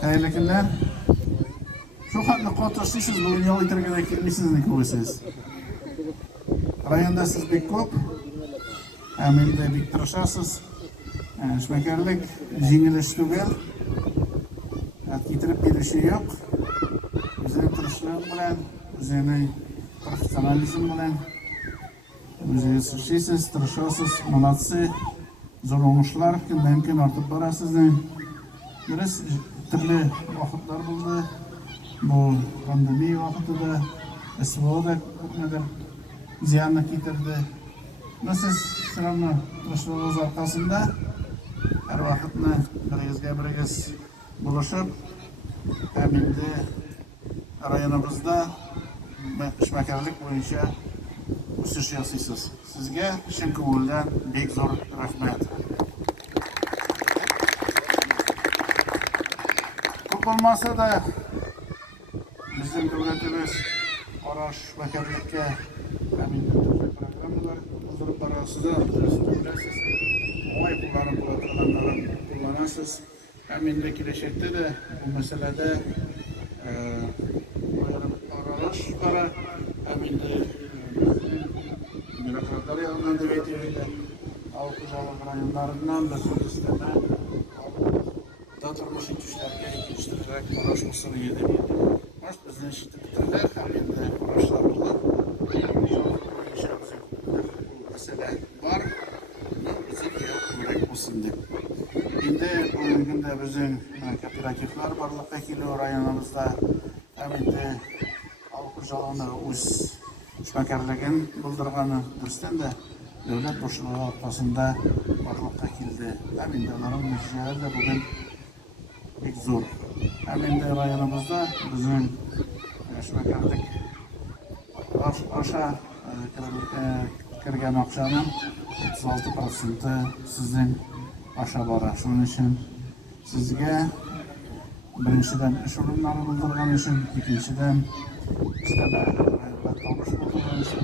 Hayırlı günler. Şu hakkında kontrolsüzsüz bu yol itirgene gitmişsiniz ne koyuyorsunuz? Rayonda siz bir kop, hemen de bir tırışarsız. Şmekerlik, jingiliş tügel. Getirip gelişi yok. Üzerine tırışlığın bilen, üzerine profesyonalizm bilen, üzerine sürüşüyorsunuz, tırışıyorsunuz, malatsı. Zor olmuşlar, mümkün artıp barasız. Biraz türlü vakitler buldu. Bu pandemi vakitinde SVO'da hükmeder ziyanını getirdi. Nasıl sıramı tırışlığımız arkasında her vakitini birigizge buluşup hem de rayonumuzda işmekerlik boyunca o'sish yasaysiz. Sizga chin ko'ngildan bek zo'r rahmat. Ko'p bo'lmasa da bizning davlatimiz qora ishmekerlikka programmalar o'zgarib borasizlar. Bilasiz. Oy pullarni kullanasiz. Hamda kelajakda da bu masalada aralash para hamda bürokratlar yanından da vetirdi. Avukatlar rayonlarından da Kürdistan'dan da turmuş güçlerge geliştirerek uğraşmasını yedi. Baş bizden şiddetlerde hamda uğraşlar buldu. Mesele var. Bizim yok olsun diye. Şimdi bugün de bizim kooperatifler varlıkta geliyor rayonumuzda. Hamda avukatlarına uz işmekerligin bildirgani durustan da devlet boşluğu ortasında varlıkta keldi. Hamda ularning natijalari da bugün pek zor. Hamda rayonumuzda bizim işmekerlik aşağı kirgan akşamın 36% sizin aşağı bora. Şunun için sizge birinciden iş orunları bildirgani için, ikinciden isteme kalmış bulduğunuz için